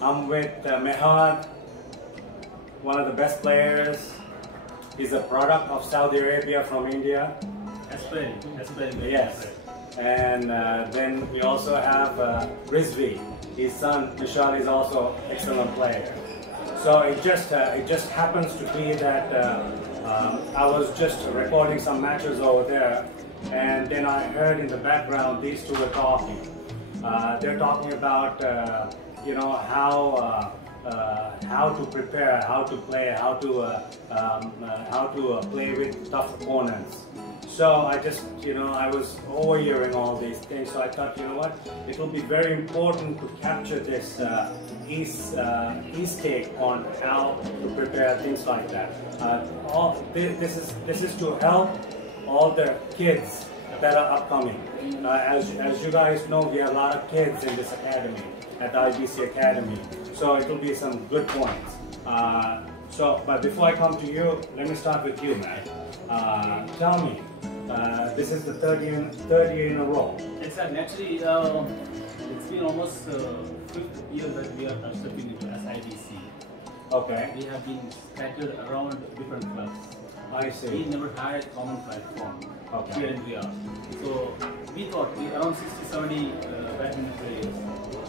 I'm with Mehad, one of the best players. He's a product of Saudi Arabia from India. Aspiring. Yes. And then we also have Rizvi. His son Vishal is also an excellent player. So it just happens to be that I was just recording some matches over there, and then I heard in the background these two were talking. They're talking about you know how to prepare, how to play, how to play with tough opponents. So I just, I was overhearing all these things. So I thought, what, it will be very important to capture this his take on how to prepare things like that. This is to help all the kids that are upcoming. As you guys know, we have a lot of kids in this academy, at the IBC Academy. So it will be some good points. But before I come to you, let me start with you, Matt. Tell me, this is the third year in a row. Exactly. Actually, it's been almost 5th year that we are stepping into as IBC. Okay. We have been scattered around different clubs. I see. We never had a common platform. Okay. Here in Riyadh. So we thought around 60-70 badminton players.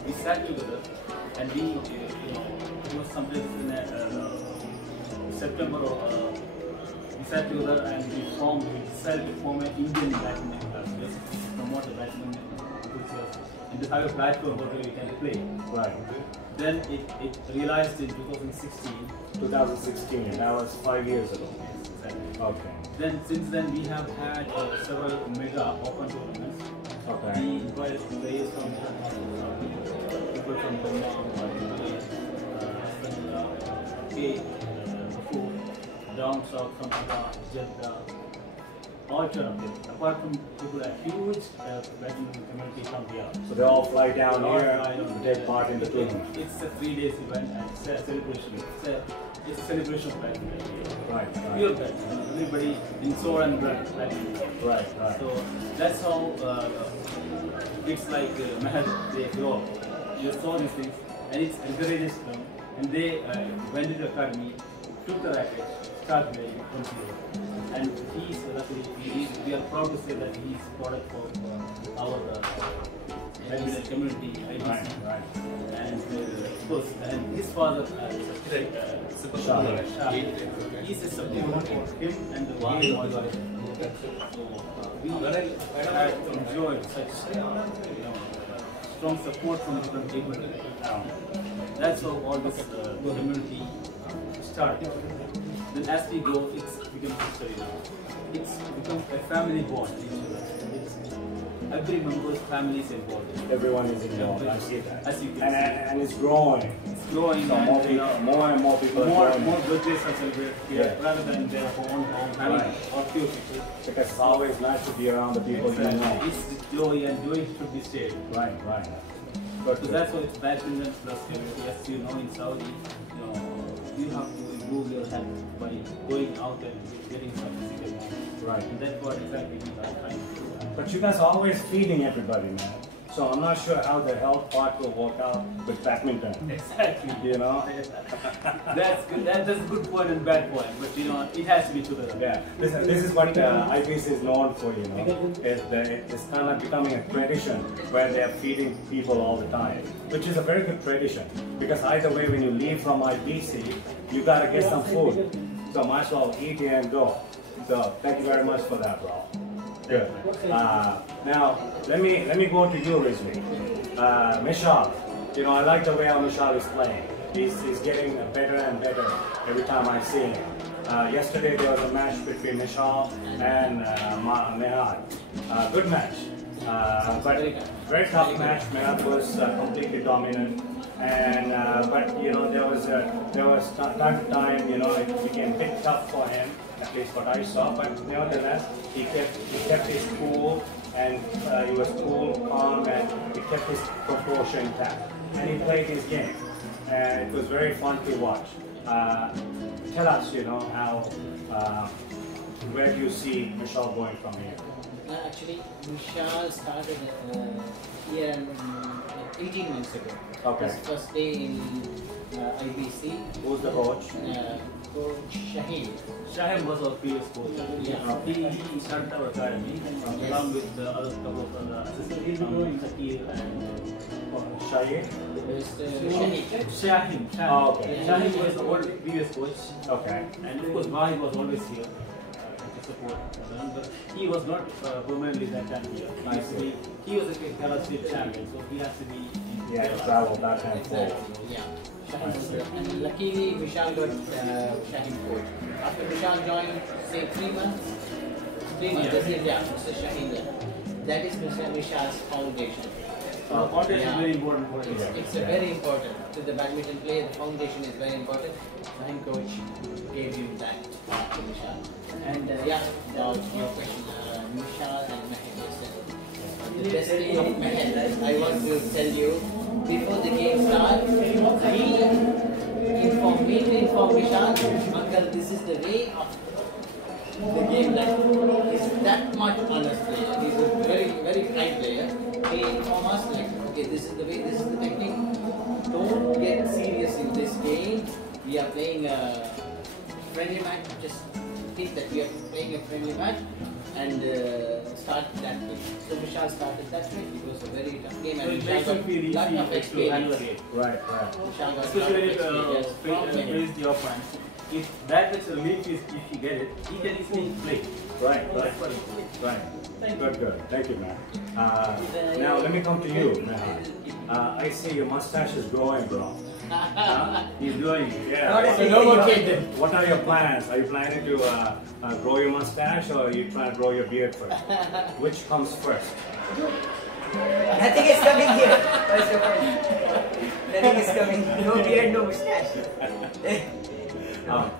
We sat together and we, it was sometime in September or we sat together and we decided to form an Indian badminton club just to promote the badminton and to have a platform where we can play. Right. Then it realized in 2016. 2016, that was 5 years ago. Yes, exactly. Okay. Then since then we have had several mega open tournaments. Okay. We invited players from people from down south from Jeddah, all tournaments. Apart from people, a huge badminton community from here. So they all fly down here and take part in the tournament. It's a 3 days event and it's a celebration. It's a celebration of badminton. Right. Pure badminton. Everybody in soul and blood badminton. Right. So that's how it's like Mehad, they grow up. They saw these things and it's encourages them, and they went to the academy, took the racket, started playing from zero. And he's luckily, we are proud to say that he's product of our badminton community. Right. And of course, and his father, Shaik, he's a support for him and the game. So we had enjoyed such strong support from different people around. That's how all this community started. Then as we go, it's become history now. It's become a family bond. Every member's family is involved. Everyone is involved. I see that. As you can and it's growing. It's growing. So more and more people more are more birthdays are celebrated here rather than their own family or few people. Because it's always nice to be around the people you know. It's joy, and joy should be shared. Right. So that's why it's badminton plus community. As you know, in Saudi, you have to improve your health by going out and getting some physical movement. Right. And that's what exactly we are trying to do. But you guys are always feeding everybody, man. So I'm not sure how the health part will work out with badminton. Exactly. That's good. That's a good point and bad point. But it has to be together. Yeah. This is what IBC is known for. It's kind of becoming a tradition where they are feeding people all the time, which is a very good tradition. Because either way, when you leave from IBC, you gotta get some food. So might as well eat here and go. So thank you very much for that, bro. Good. Now let me go to you, Rizvi. Mishal, I like the way how Mishal is playing. He's getting better and better every time I see him. Yesterday there was a match between Mishal and Mehad. Good match, but very tough match. Mehad was completely dominant, and but there was time to time it became a bit tough for him. At least what I saw, but nevertheless, he kept his cool, and he was cool, calm, and he kept his composure intact. And he played his game, and it was very fun to watch. Tell us, how, where do you see Michelle going from here? Actually, Vishal started here in 18 months ago. Okay. His first day in IBC. Who's the coach? Coach Shaheen. Shaheen was our previous coach. Yeah. He started our academy along with the other couple of other assistants, Shakir and Shaik? Shaheen. Oh, okay. Shaheen was the old previous coach. Okay. And of course, Wahid was always here to support them, but he was not permanently that time here. He was a Kerala state champion, so he has to be. Yeah, travel that and forth. Yeah. And luckily, Vishal got Shaheen coach. After Vishal joined, say 3 months. 3 months. Yeah, Mr. Shaheen. That is Vishal's foundation. Foundation is very important for him. It's very important to the badminton player. The foundation is very important. Shaheen coach gave him that to Vishal. And yeah, now your question, Vishal and Mehad. The best thing of Mehad, I want to tell you, before the game starts, he informed me to inform Vishal, Uncle, this is the way of the game. Like, he's that much honest player. He's a very, very kind player. He informed us like, okay, this is the way, this is the technique. Don't get serious in this game. We are playing a friendly match. Just think that we are playing a friendly match and start that way. So Vishal started that way. It was a very tough game and Vishal got lot of experience. Right. Vishal got Especially lot of experience. raise your points. If that gets a relief, if you get it, he can easily play. Right. Good. Thank you, man. Now let me come to you, man. I see your mustache is growing, bro. He's doing. Yeah. So no more kid. What are your plans? Are you planning to grow your mustache, or are you trying to grow your beard first? Which comes first? Nothing is coming here. First of all, nothing is coming. No beard, no mustache.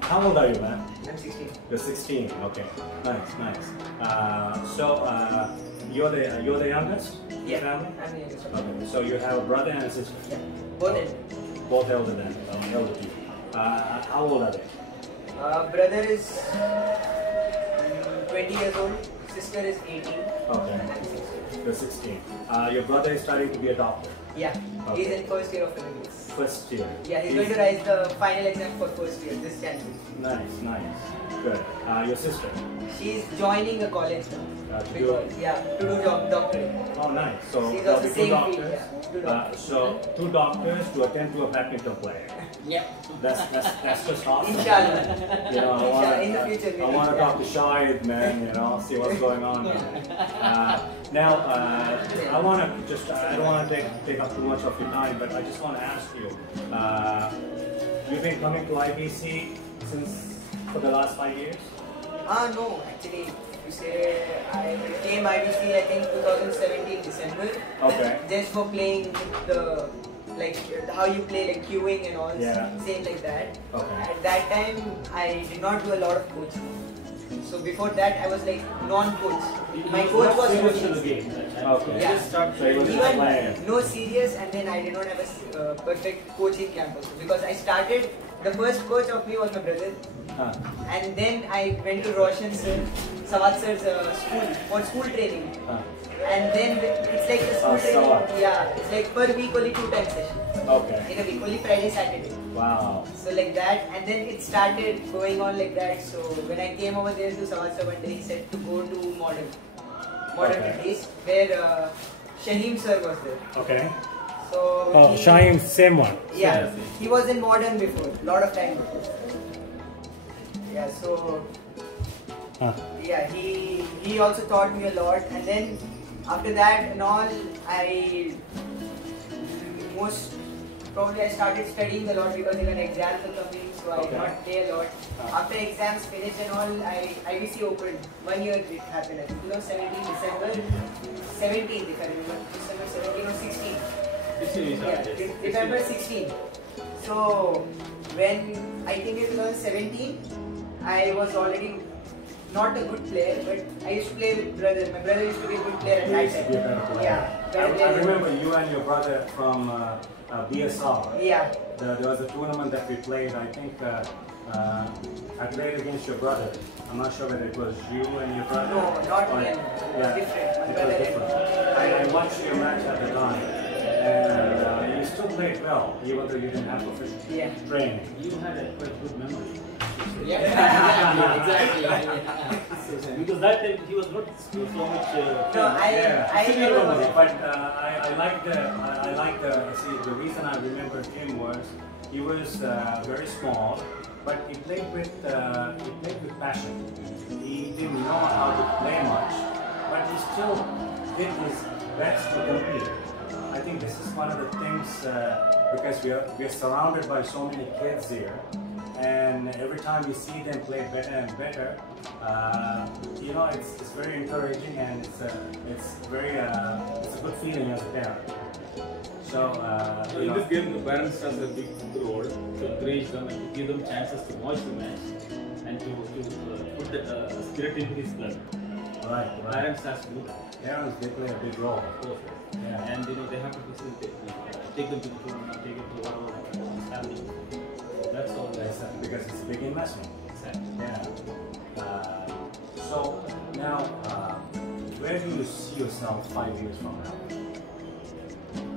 How old are you, man? I'm 16. You're 16. Okay, nice. So you're the youngest in your family? I'm the youngest. Okay. So you have a brother and a sister. Yeah. Both in. Both elder than elder to you. How old are they? Brother is 20 years old. Sister is 18. Okay. I'm 16. You're 16. Your brother is studying to be a doctor. Yeah. Okay. He's in first year of economics. First year. Yeah, he's going to write the final exam for first year this January. Nice. Good. Your sister? She's joining a college now. To Because, to do doctorate. Oh, nice. So She's there'll also be two same doctors. field, yeah. Two doctors. So 2 doctors to attend to a badminton player. Yep. That's just awesome. Inshallah. You know, Inshallah, in the future, I want to talk to Shaik, man. You know, see what's going on. Now, I want to I don't want to take up too much of your time, but I just want to ask you. You've been coming to IBC for the last 5 years? No, actually, you say I came IBC I think 2017 December. Okay. Just for playing the how you play like queuing and all, Yeah. same like that. Okay. At that time, I did not do a lot of coaching. So before that, I was like non-coach. My coach was serious in the coaching. game. Okay. Yeah. Just start So he was training. just playing. Even no serious, and then I did not have a perfect coaching camp also because I started. The first coach of me was my brother, and then I went to Roshan sir, Sawat sir's school for school training. And then it's like the school training. Sawat. Yeah, it's like per week only 2 times session. Okay. In a week, only Friday, Saturday. Wow. So like that, and then it started going on like that. So when I came over there to Sawat sir one day, he said to go to modern Okay. Fitness, where Shaheem sir was there. Okay. So Oh, Shaik, same one. yeah, he was in modern before, lot of time before. Yeah, so yeah, he also taught me a lot, and then after that and all, I probably I started studying a lot because even exams were coming, so I did not play a lot. After exams finished and all, IBC opened. 1 year it happened. I think 2017 December 17th, if I remember, December 17 or 16. Yeah, December 16. So when I think in 2017, I was already not a good player, but I used to play with brother. My brother used to be a good player at that time. Yeah, I remember you and your brother from BSR. Yeah. There was a tournament that we played. I think I played against your brother. I'm not sure whether it was you and your brother. No, not me. Yeah, Different. My it brother was different. I watched your match at the time. And you still played well, even though you didn't have professional training. You had a quite good memory. Yeah, exactly. Because that time he was not so much. No, I still remember. remember, but I like the. See, the reason I remembered him was he was very small, but he played with passion. He didn't know how to play much, but he still did his best to compete. I think this is one of the things because we are surrounded by so many kids here, and every time we see them play better and better, you know, it's very encouraging, and it's a good feeling as a parent. So in this game, the parents has a big role to encourage them and to give them chances to watch the match and to put the spirit into his blood. right. Parents has to do that. Parents, they play a big role. Of course. Yeah. And you know they have to facilitate, take them to the tournament, take them to whatever is happening. That's all. Because it's a big investment. Exactly. Yeah. So now, where do you see yourself 5 years from now?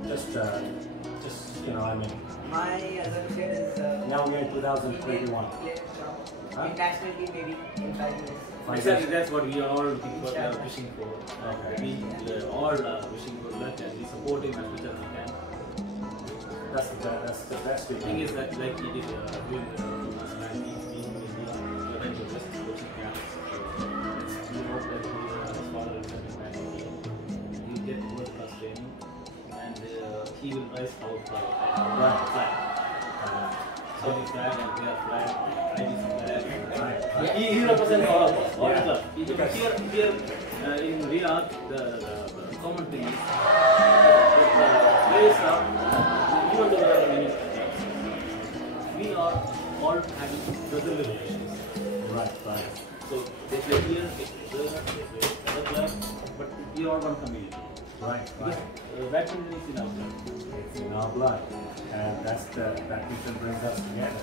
Just you know, I mean. My assumption is Now we're in 2021. internationally maybe in 5 years. Exactly, that's what we are all wishing for. Okay. We are all wishing for luck and we support him as much as we can. That's the best we The can thing do. is that like he did during the national team being in India, we are running the best coaching camps. We hope that his father is in the team. He will get world class training and he will rise out Right. flag. So he's flag and we are flag, IDC flag. Right. He represents all of us, all Yeah. the club. Because- Here in Riyadh, the common thing is that the players are, even though there are many clubs, we are all having brotherly relations. Right. So they play here, they play there, they play other club, but we are all one community. Right. Because badminton is in our blood. It's in our blood, and that's the badminton brings us together,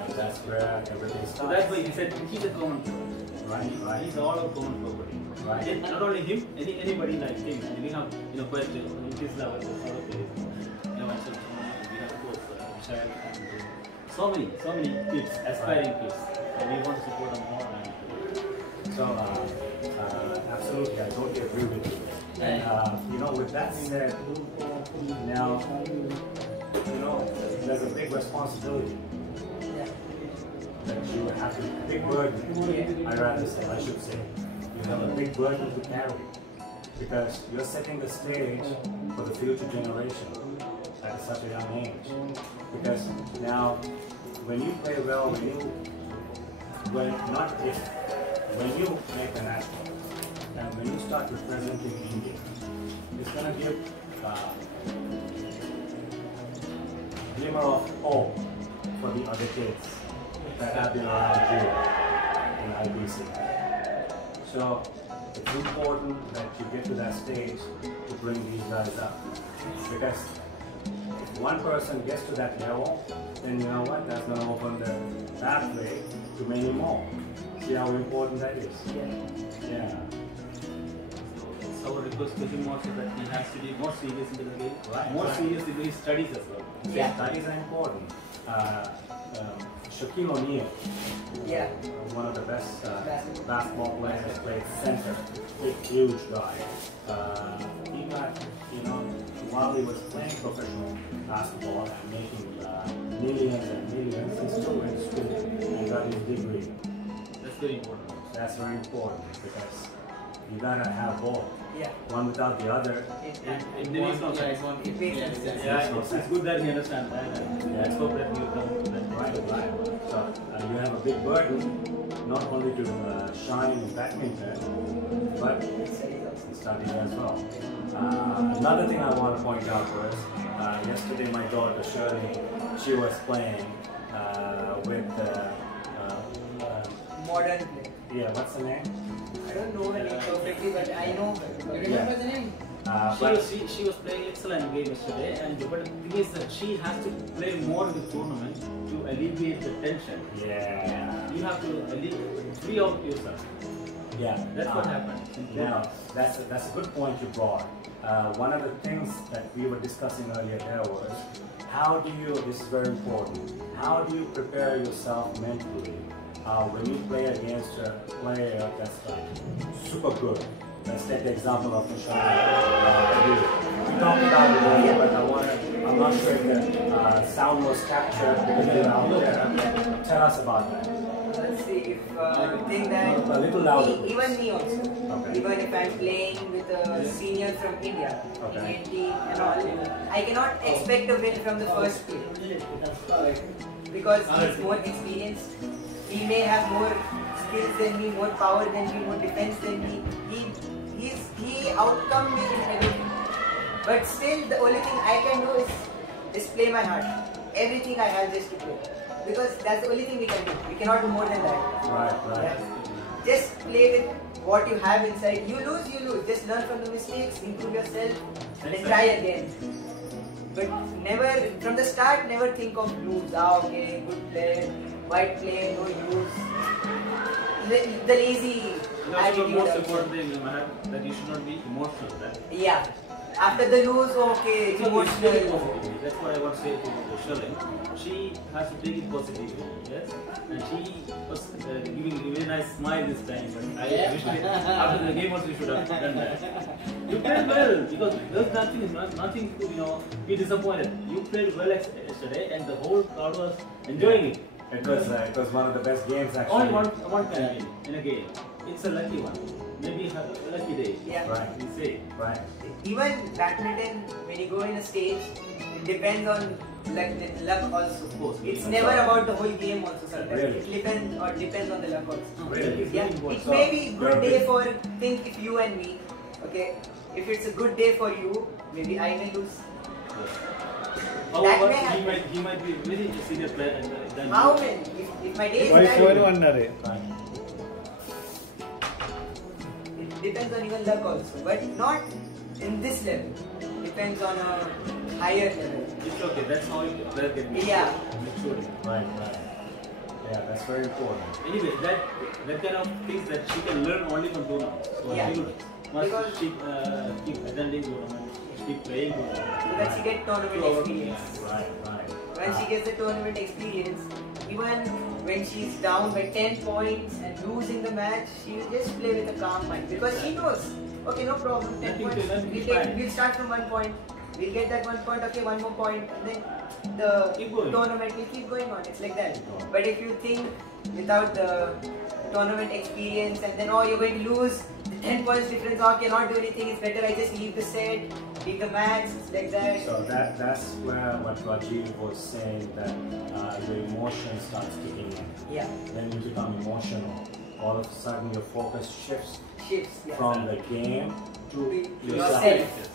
and that's where everything starts. So that's why he said he's a common property. Right. He's all our common property. Right. And not only him, anybody like him. And we have questions in his level, the other players. We have myself, we have of course Shaik and so many kids, aspiring kids. And we want to support them all. So absolutely, I totally agree with you. And you know, with that said, now you know there's a big responsibility that you have to big burden. I should say, you have a big burden to carry because you're setting the stage for the future generation at such a young age. Because now, when you play well, when you make the national, and when you start representing India, it's going to give a glimmer of hope for the other kids that have been around you in IBC. So it's important that you get to that stage to bring these guys up. Because if one person gets to that level, then you know what? That's going to open the pathway to many more. See how important that is? Yeah. So our request to him also that he has to be more serious in the game, more serious in his studies as well. Yeah. Studies are important. Shaik O'Neal, one of the best basketball players, played center, big, huge guy. He got, you know, while he was playing professional basketball and making millions and millions, he still went to school and got his degree. That's very important. That's very important because you gotta have both. Yeah. One without the other. It makes no sense. It makes no sense. Yeah, it's good that he understands that, and let's hope that he'll come to that. Right. So you have a big burden, not only to shine in badminton, but in studying as well. Another thing I want to point out was, yesterday my daughter Shirley, she was playing with Modern play. yeah, what's the name? I don't know her name perfectly, but I know her. You remember the name? She was playing excellent game yesterday, but the thing is that she has to play more in the tournament to alleviate the tension. Yeah. You have to free out yourself. Yeah, That's what happened. Now, that's a good point you brought. One of the things that we were discussing earlier here was how do you, this is very important, how do you prepare yourself mentally when you play against a player that's like super good? Let's take the example of Shaik. We talked about it earlier, but I'm not sure if the sound was captured because you're out there. Tell us about that. Let's see if think that A little louder. even me also. Okay. Even if I'm playing with a senior from India, Okay. Indian team and all, I cannot expect to win from the first play because he's more experienced. He may have more skills than me, more power than me, more defense than me. He outcome me in everything. But still, the only thing I can do is play my heart. Everything I have just to play. Because that's the only thing we can do. We cannot do more than that. Right. Just play with what you have inside. You lose, you lose. Just learn from the mistakes, improve yourself, and then try again. But never, from the start, never think of lose. Okay, good player, white player, no use. The lazy That's the attitude. most also. important thing, Mehad, that you should not be emotional. Right? Yeah. After the lose, okay, So it's very emotional. positive. That's what I want to say to Shaik. She has to take it positively, yes? And she was giving a very nice smile this time, but I wish after the game also you should have done that. You played well, because there's nothing to be disappointed. You played well yesterday and the whole crowd was enjoying it. It was one of the best games actually. Only one can win in a game. It's a lucky one. Maybe a lucky day. Yeah. Right. We say. Right. Even badminton, when you go in a stage, it depends on luck also. Of course. It's never about the whole game also sometimes. Really? It depends on the luck also. Really? Yeah. It may be good day for, think if you and me, okay, if it's a good day for you, maybe I may lose. However, may happen. he might be a very senior player than How you. many? If my day is Right. bad, it depends on even luck also, but not in this level. Depends on a higher level. It's okay. That's how you player can be. Yeah. Maturity. Right. Yeah, that's very important. Anyway, that kind of things that she can learn only from tournaments. So Yeah. she would Because- must keep attending tournaments, keep playing tournaments. So that she get tournament experience. Right. When she gets the tournament experience, even when she's down by 10 points and losing the match, she'll just play with a calm mind because she knows, okay, no problem, 10 Nothing to points, learn, we'll, fine. we'll start from 1 point, we'll get that 1 point, okay, 1 more point, and then the Keep going. tournament will keep going on, it's like that. But if you think without the tournament experience and then, oh, you're going to lose, the 10 points difference, oh, I cannot do anything, it's better I just leave the set, leave the match, it's like that. So that's where what Rajiv was saying, that your emotion starts kicking in. Yeah, When you become emotional, all of a sudden your focus shifts shifts. Yeah. from the game to To yourself. yourself.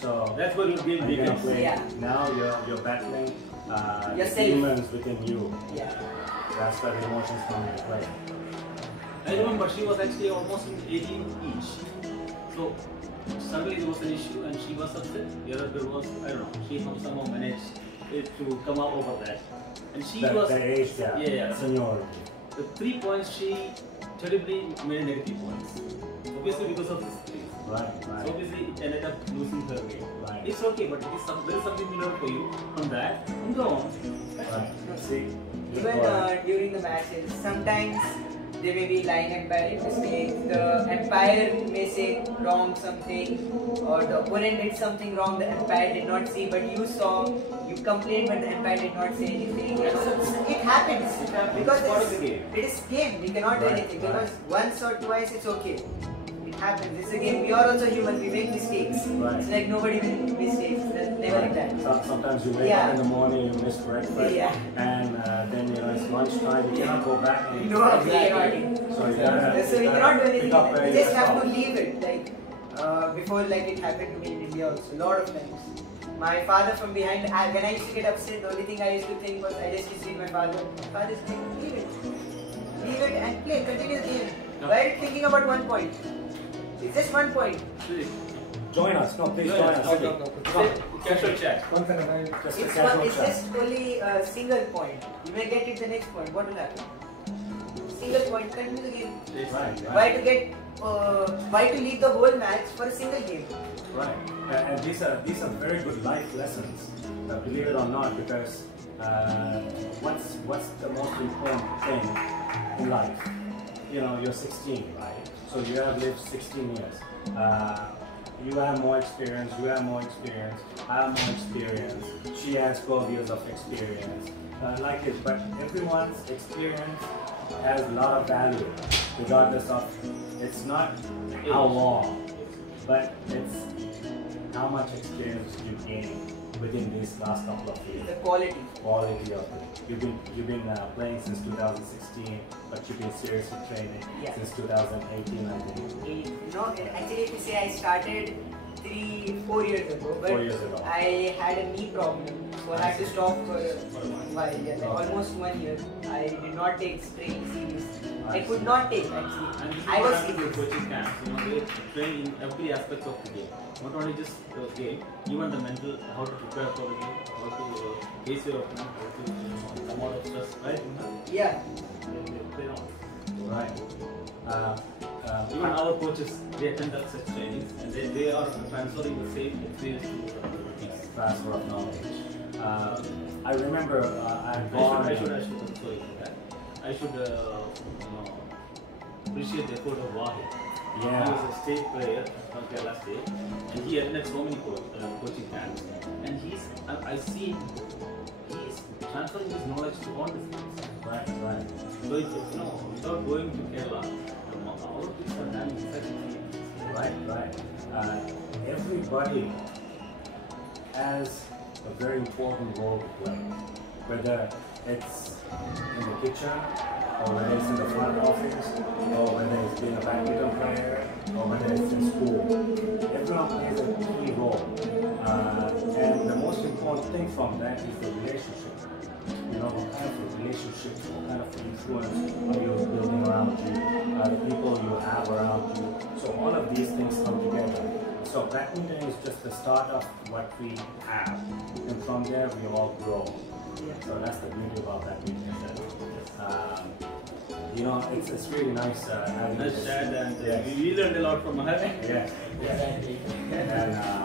So That's what your game you're gonna becomes. play. Yeah. Now you're battling the Yourself. demons within you. Yeah. That's where the emotions come into play. I remember she was actually almost in 18 each. So suddenly there was an issue and she was upset. The other girl was, I don't know, she somehow managed to come out over that. And she was, The age gap, yeah. seniority. The 3 points she terribly made negative points. Obviously because of this thing. Right. So obviously it ended up losing her game. Right. It's okay, but there is something we learn for you from that. And go on. Right. See, Even during the matches, sometimes there may be line umpiring mistakes. The umpire may say wrong something, or the opponent did something wrong. The umpire did not see, but you saw. You complained, but the umpire did not say anything. It happens because It's part of the game. it is game. We cannot do Right, anything right. because once or twice it's okay. It happens. It's a game. We are also human. We make mistakes. Right. It's like nobody makes mistakes. That's never like that. Sometimes you wake Yeah. up in the morning, you miss breakfast, Yeah. and then it's lunchtime. You cannot go back. And No, we cannot. So you gotta, So we cannot do anything. pick up where We you just have stop. to leave it. Like before, like it happened to me in India also, a lot of times. My father from behind, when I used to get upset, the only thing I used to think was I just used to see my father. Father's like, leave it and play, continue the game. Why are you thinking about 1 point? It's just 1 point. Join us. No, please Join join us. us. Okay. Come. Casual chat. Just a It's casual it's chat. just only a single point. You may get it the next point. What will happen? single point, continue the game. Right. Why to leave the whole match for a single game? Right. And these are very good life lessons, believe it or not, because what's the most important thing in life? You know, you're 16, right? So you have lived 16 years. You have more experience, I have more experience, she has 12 years of experience, like it, but everyone's experience has a lot of value, regardless of, it's not how long, but it's how much experience you gain within these last couple of years. The quality of it. You've been playing since 2016, but you've been seriously training since 2018, I think. No, actually, if you say I started 4 years ago, but 4 years ago. I had a knee problem, so I had to stop for a while. Yeah, like almost 1 year. I did not take training seriously. I could not take actually. And I was serious. Coaching camps, they train in every aspect of the game. Not only just the game, even the mental, how to prepare for the game, how to face your opponent, how to come out of stress, right? Yeah. They know. Right. Even our coaches, they attend such trainings, and they are transferring the same experience to the teams. Transfer of knowledge. I remember I had gone. I should sorry for that. I should appreciate the effort of Wahid. Yeah. He was a state player from Kerala State, and he attended so many coaching camps. And I see he's transferring his knowledge to all the things. Right. So it's, without going to Kerala, our kids are having such experience. Right. Everybody has a very important role to play, whether it's in the kitchen, or whether it's in the front office, or whether it's being a badminton player, or whether it's in school. Everyone plays a key role. And the most important thing from that is the relationship. You know, what kind of relationships, what kind of influence are you building around you, the people you have around you. So all of these things come together. So badminton is just the start of what we have. And from there we all grow. So that's the beauty about badminton. You know, it's really nice having Nice this. chat, and we learned a lot from Mahar. Yeah. And,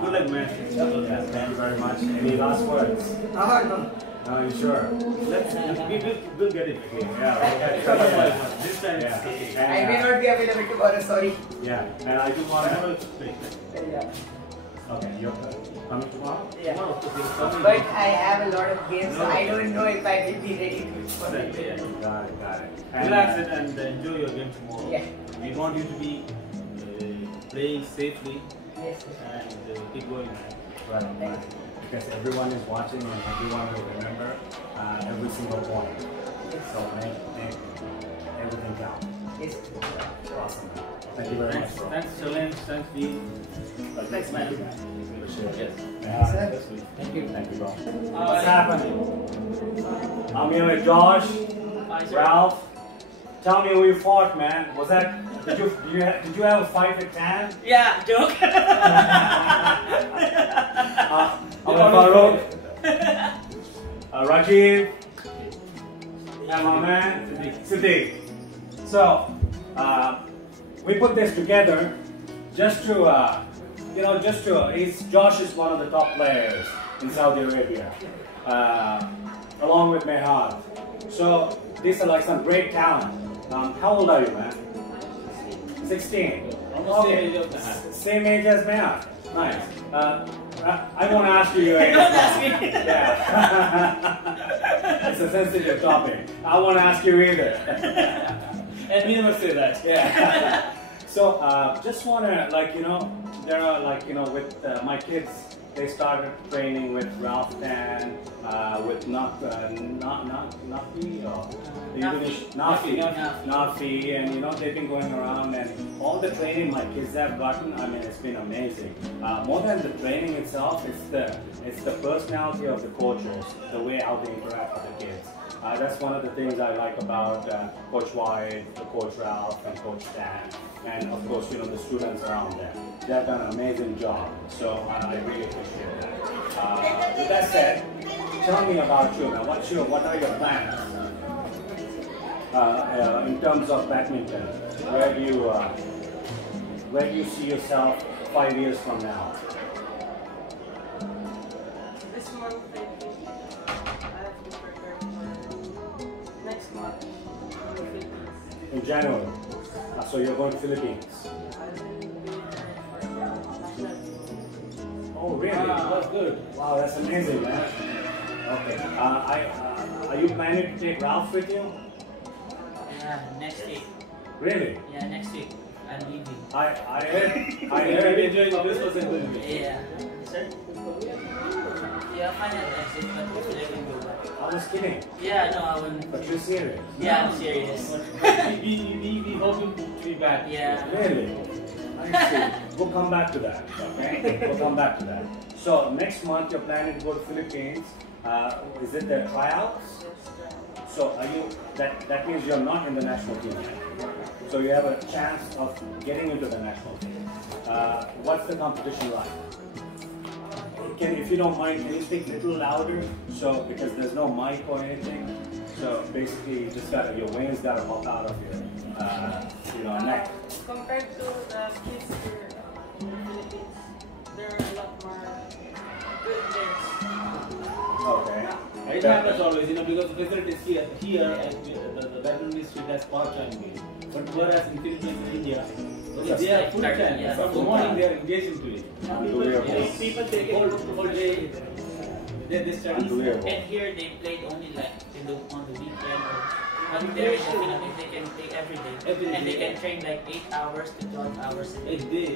Good luck, man. yeah, thank you very much. Any last words? No. No, you sure? We'll get it again. Yeah. This time Yeah. it's okay. I may not be available tomorrow, sorry. Yeah, and I do want to. Yeah. Okay, you're coming tomorrow? Yeah. Tomorrow, of course, we'll come But in. I have a lot of games, so I don't know if I will be ready for that. Yeah. Got it. And, Relax it and enjoy your game tomorrow. Yeah. We want you to be playing safely Yes. and keep going. right. Because everyone is watching and everyone will remember every single point. So make everything count. Yes. Awesome. Thank you very much, bro. Thanks, challenge. Thanks, Deen. Thanks, man. Appreciate it. Yes. Sir. Thank you, bro. What's happening? I'm here with Josh, Ralph. Tell me who you fought, man. Was that? Did you have a fight with Tan? Yeah, joke. Farouk, Rajiv, and my man Siddiq. So we put this together just to, Josh is one of the top players in Saudi Arabia, along with Mehad. So these are like some great talent. How old are you, man? 16. Almost same age of Mehad. Same age as Mehad. Nice. I won't ask you. Don't ask me. Yeah. It's a sensitive topic. I won't ask you either. And we never say that. Yeah. So just wanna there are with my kids, they started training with Ralph Tan, with Nafi, and they've been going around, and all the training my kids have gotten, I mean, it's been amazing. More than the training itself, it's the personality of the coaches, the way how they interact with the kids. That's one of the things I like about Coach White, Coach Ralph, and Coach Dan, and of course, the students around them. They've done an amazing job, so I really appreciate that. With that said, tell me about you, man. What are your plans? in terms of badminton? Where do you see yourself 5 years from now? This month, I think I have to prepare for next month in the Philippines. In January. So you're going to Philippines. I'll be there for national team. Oh, really? Wow, that's good. Wow, that's amazing, man. Okay. Are you planning to take Ralph with you? Yeah, next week. Really? Yeah, next week. I'm leaving. I heard. I You're heard. enjoying Christmas and Christmas. Yeah. Sir? Yeah, final exit, but hopefully I can go back. I was kidding. Yeah, no, I won't. But you're serious. Yeah, I'm serious. We hope you to be back. Yeah. Really? I see. We'll come back to that. Okay. We'll come back to that. So next month you're planning to go to Philippines. Is it the tryouts? So are you? That means you're not in the national team yet. So you have a chance of getting into the national team. What's the competition like? If you don't mind, can you speak a little louder? So because there's no mic or anything. So basically, you just got your wings got to pop out of your neck. Compared to the kids here in the Philippines, there are a lot more good players. Okay. It happens always, because the facilities here and the badminton is treated as part-time game. But whereas in Philippines and India, they are full-time. Yeah. From the morning they are engaged into it. Unbelievable. People take whole day, they study. Unbelievable. And here they played only like on the weekend or but there in the Philippines they can play every day. And they can train like 8 hours to 12 hours a A day. day.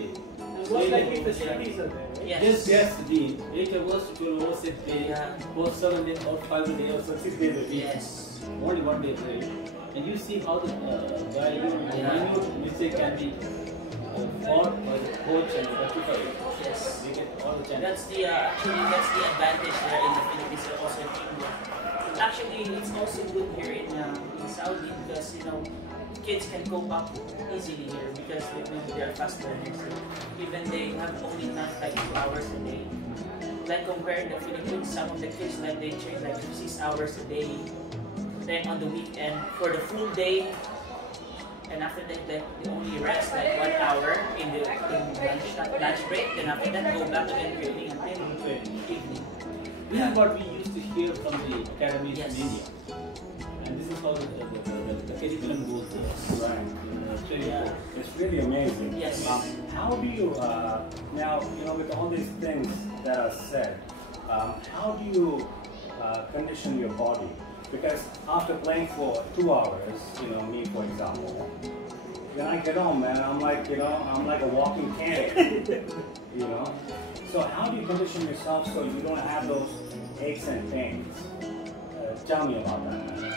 What like if the studies are there? Yes. Yes, Deen. 8 hours to 12 hours a day, Yeah. or 7 days, or 5 days, or 6 days a week. Yes. Only 1 day a day. And you see how the minute mistake can be fought by the coach and the rectified. Yes. They get all the chance. That's the that's the advantage there in the Philippines. They're also teamwork. Actually, it's also good here in Saudi because kids can cope up easily here because they're fast learners. So even they have only not like 2 hours a day. Like compared to the Philippines, some of the kids like they train like 6 hours a day. Then on the weekend for the full day, and after that they only rest like 1 hour in the lunch break. Then after that go back again training until evening. This is what we used to hear from the academies Yes. in India. And this is how the curriculum goes there. Right. Training Yeah. course. It's really amazing. Yes. How do you now? With all these things that are said, how do you condition your body? Because after playing for 2 hours, me for example, when I get home, man, I'm like a walking can. So how do you condition yourself so you don't have those aches and pains? Tell me about that, man.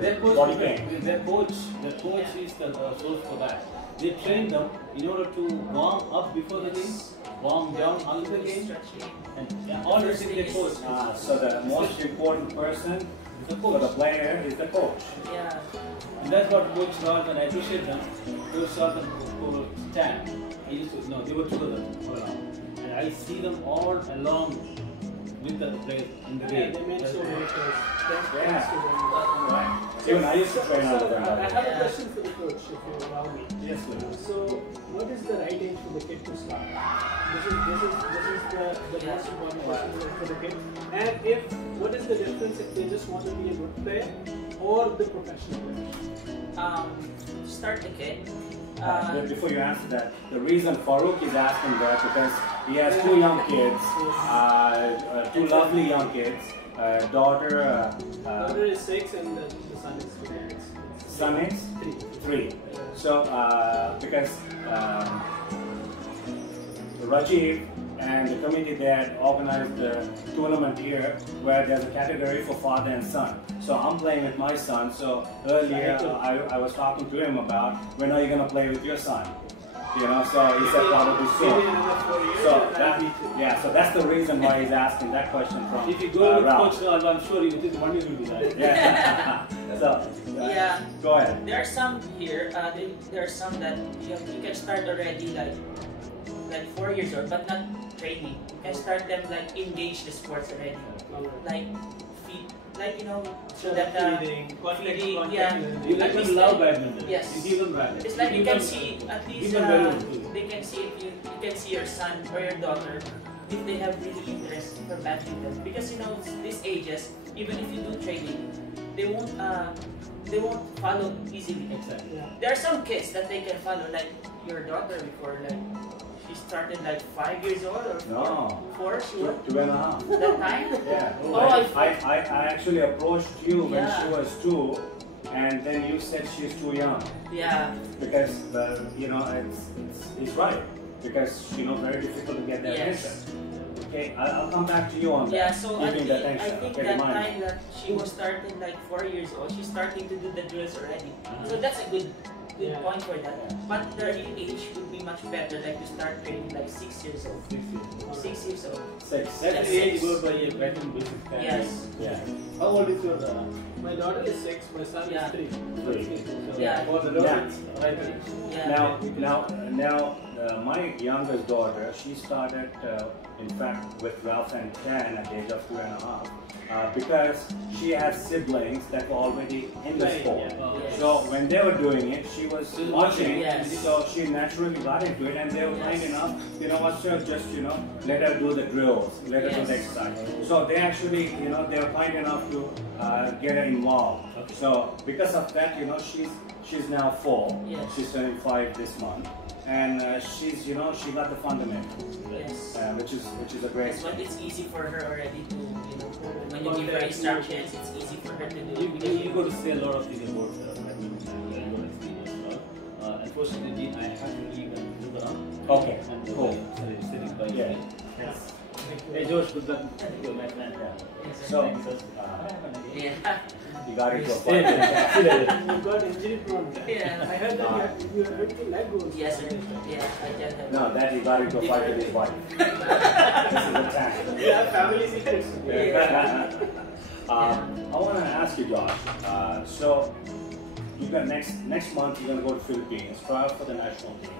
Their coach, Body pain. their coach is the source for that. They train them in order to warm up before the game, warm down after the game, Stretching. and all this is the coach. So the most important person The for the coach. player is the coach. Yeah. And that's what Coach Ralph, and I appreciate them. Coach Ralph and Coach Stan, they were together all around. And I see them all along with the players in the game. They make so many players. Thanks Yeah. to them. Right. Even I used to train under them. I have a question for the coach, if you allow me. Yes, please. So, what is the right age for the kid to start? This is the most important question for the kid. And what is the difference if they just want to be a good player or the professional player? Start the kid. Before you answer that, the reason Farouk is asking that because he has 2 young kids, 2 lovely young kids, daughter, Daughter is 6 and the son is 3. son is 3. So because Rajiv and the committee there organized the tournament here where there's a category for father and son. So I'm playing with my son. So earlier I was talking to him about when are you going to play with your son? So he said probably soon. So that's the reason why he's asking that question from If you go with Ralph. Coach Ralph, I'm sure within 1 year will do that. Yeah. So Yeah. go ahead. There are some here. There are some that you can start already like 4 years old, but not training. You can start them like engage the sports already, like feet like so that feeding, contact yeah. learning. You let them love badminton. Yes. You give them racket. It's like you can see at least give them balloons. they can see if you can see your son or your daughter if they have really interest for badminton, because these ages, even if you do training, they won't follow easily. Exactly. Yeah. There are some kids that they can follow, like your daughter before, like she started like 5 years old or No. 4, she was 2.5. that time. Yeah. Oh, I actually approached you when Yeah. she was 2, and then you said she's too young. Yeah. Because it's right. Because very difficult to get their Yes. attention. Okay, I'll come back to you on that. Yeah, so I Give me think, the attention. I think Okay, that remind me. time that she was starting like 4 years old, she's starting to do the drills already. So that's a good Yeah. point for that. But the age would be much better, like to start training like 6 years old. 6 years old. 6. That's the age you go by a badminton basic kind. Yes. Yeah. How old is your My daughter is 6, my son Yeah. is 3. Yeah. For the daughter, Yeah. it's right age. Yeah. Now, my youngest daughter, she started, in fact, with Ralph and Ken at the age of 2.5, because she has siblings that were already in the Right, sport. yeah. Yes. So when they were doing it, she was watching, Yes. so she naturally got into it, and they were kind enough, just let her do the drills, let her do the Yes. exercise. So they actually, they were kind enough to get her involved. So because of that, she's now 4. Yes. She's turning 5 this month, and she got the fundamentals, Yes. which is a great That's why thing. it's easy for her already to, when you give her instructions, it's easy for her to do. You got to say a lot of things about badminton and your experience. Unfortunately, Dean, I have to leave and look around. Okay, And cool. sitting by Yeah. me. Hey Josh, good luck. Thank you, my friend. So Yeah. you got into a Stay fight. there. Sit there. You got injury prone. Yeah. I heard that you hurt your leg goes. Yes, sir. Yeah, I just have. No, that he got into a fight with his wife. This is the time. You have family secrets. I want to ask you, Josh. So you got next month you're gonna go to Philippines, try out for the national team.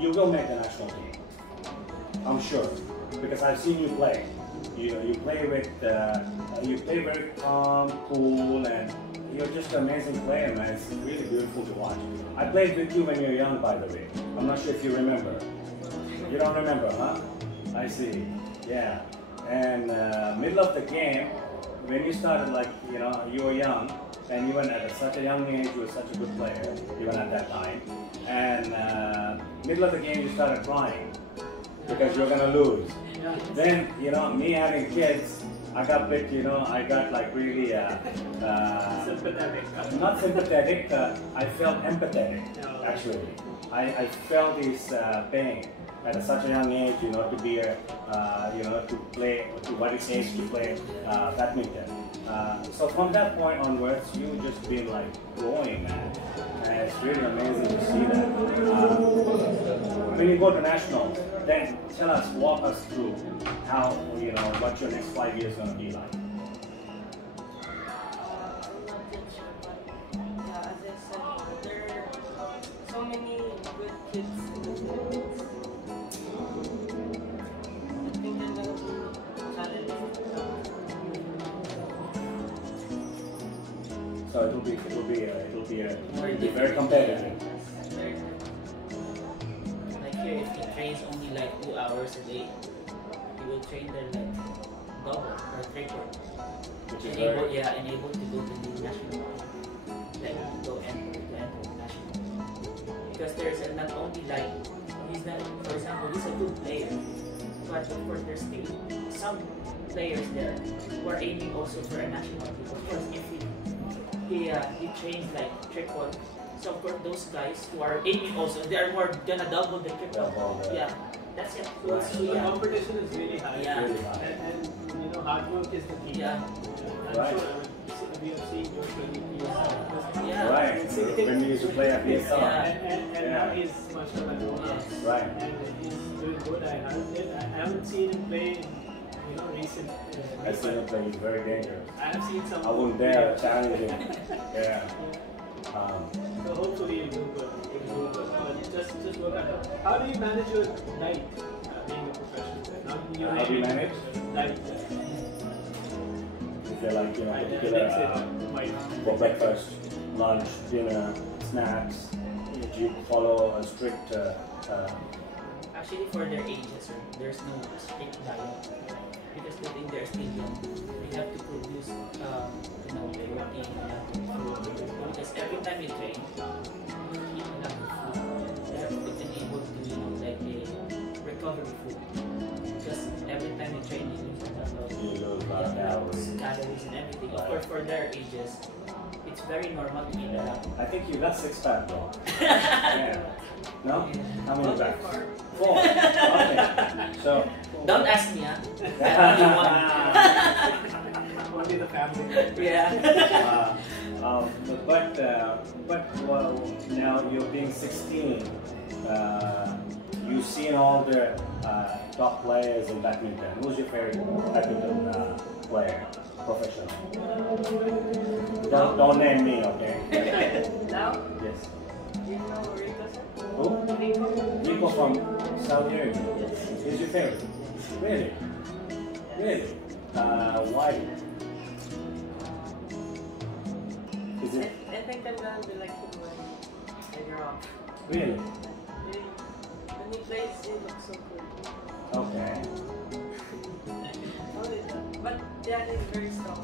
You will make the national team, I'm sure, because I've seen you play. You play with you play very calm, cool, and you're just an amazing player, man. It's really beautiful to watch. I played with you when you were young, by the way. I'm not sure if you remember. You don't remember, huh? I see. Yeah. And middle of the game, when you started, you were young, and even at such a young age, you were such a good player, even at that time. And middle of the game, you started crying because you're gonna lose. Then, me having kids, I got bit, I got really Sympathetic. not sympathetic. I felt empathetic, actually. I felt his pain at such a young age, to be to play, to what it takes to play badminton. So from that point onwards, you just been growing, man. And it's really amazing to see that. When you go to nationals, then walk us through how, what your next 5 years gonna be like. Yeah, as I said, there are so many good kids in the Philippines. I think they're gonna be challenging. So it'll be very competitive. Like here, if he trains only 2 hours a day, he will train there double or triple. Which is And very, able to go to the national, go enter national. Because there's not only he's not, for example, he's a good player, but of course there's still some players there who are aiming also for a national team. Of course, if he trains triple, so of course those guys who are aiming also, they are more gonna double the triple. Yeah, that's it. So the competition is really high. Yeah. really high. And hard work is the key. Yeah. I'm Right. sure we have seen your Yeah. Right. When we used to play at PSL. Yeah. And now he's much more advanced. Right. And he's doing good. I haven't seen him play in recent. I see him play. He's very dangerous. I have seen some. I wouldn't dare challenge him. Yeah. So hopefully he'll do good. He'll do good. But just work at it. How do you manage your diet being a professional? How do you manage? Diet. there like, you know, particular for breakfast, lunch, dinner, snacks? Do you follow a strict? Actually, for their ages, there's no strict diet because they think they're still young. They have to produce, you know, the routine, food. Because every time you train, you eat a lot of food. You have to be able to, you know, like a recovery food. Because every time you train, you lose a lot of calories and everything. Of course, for their ages, it's very normal to eat a lot. I think you got 6 pack though. Yeah. No? How many packs? 4. Okay. So don't ask me, huh? Only the family. Yeah. But well, now you're being 16. You've seen all the top players in badminton. Who's your favorite badminton player, professional? Don't name me, okay? Now, Yes. you know Rico, sir? Who? Nico from Saudi Arabia. Is your favorite? Really? Really? Why? Is it I think I'm gonna be like him when I grow up. really? When he plays, he looks so good. Okay. Only that. But yeah, he's very strong.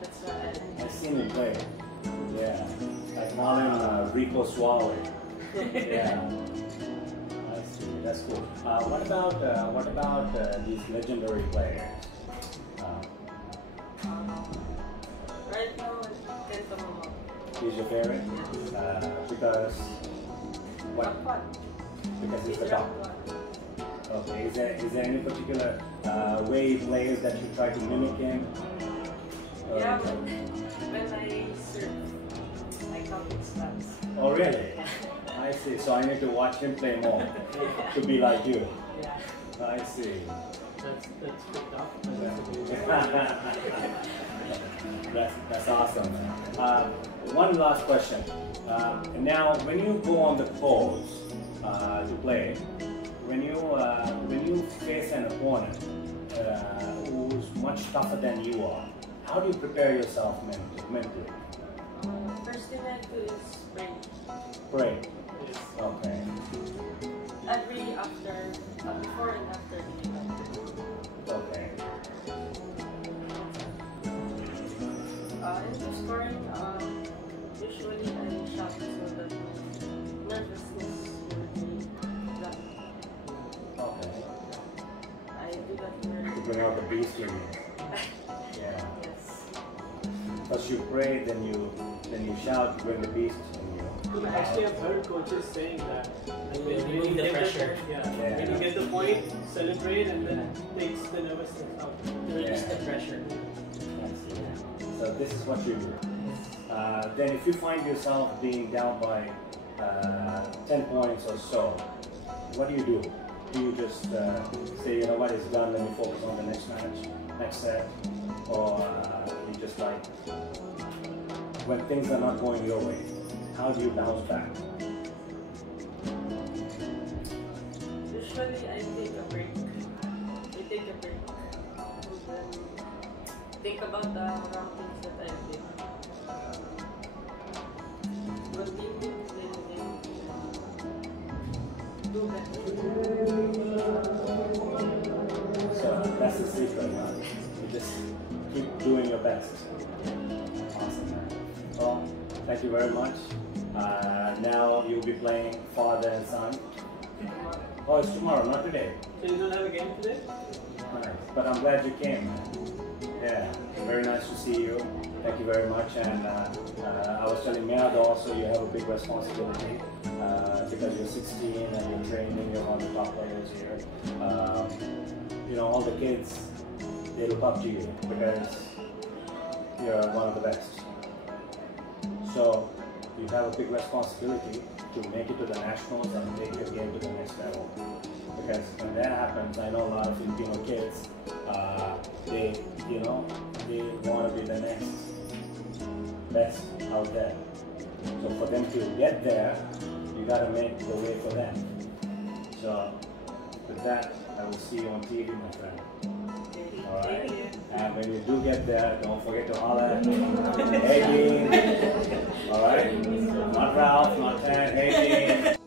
That's why I like I've seen him play. Yeah. I call him Rico Suave. Yeah. I see. That's cool. What about these legendary players? right now, it's Kenta Momo. He's your favorite? Because what? Top one. Because he's the He's top. ranked one. Okay. Is there any particular way he plays that you try to mimic him? Yeah, but when I serve, I count his stats. Oh really? I see. So I need to watch him play more to be like you. Yeah. I see. That's pretty tough. That's awesome. One last question. Now, when you go on the courts to play, when you face an opponent who's much tougher than you are, how do you prepare yourself mentally? First thing I do is pray. Pray. Okay. Before and after the game. Okay. In the scoring, usually I shout so that nervousness will be done. Okay. I do that very To bring out the beast in you. Yeah. Yes. First you pray, then you shout to bring the beast in you. Actually, I've heard coaches saying that. And when Remove you the get pressure. When you get the point, celebrate and then takes the nervousness out. To release the pressure. I see. So this is what you do. Then if you find yourself being down by 10 points or so, what do you do? Do you just say, you know what, it's done, let me focus on the next match, next set? Or you just like, when things are not going your way, how do you bounce back? Usually I take a break. I take a break. And then think about the wrong things that I did. Continue, then do better. So that's the secret, huh? You just keep doing your best. Awesome, man. Well, thank you very much. Now you'll be playing father and son. Oh, it's tomorrow, not today. So you don't have a game today? Nice. But I'm glad you came, man. Yeah, very nice to see you. Thank you very much. And I was telling Mehad also, you have a big responsibility because you're 16 and you're training, you're one of the top players here. You know, all the kids, they look up to you because you're one of the best. So you have a big responsibility to make it to the nationals and take your game to the next level. Because when that happens, I know a lot of Filipino kids, they want to be the next best out there. So for them to get there, you got to make the way for them. So with that, I will see you on TV, my friend. Alright? And when you do get there, don't forget to holler at me. Hey Deen. Alright? Not Ralph, not Ted, hey Deen.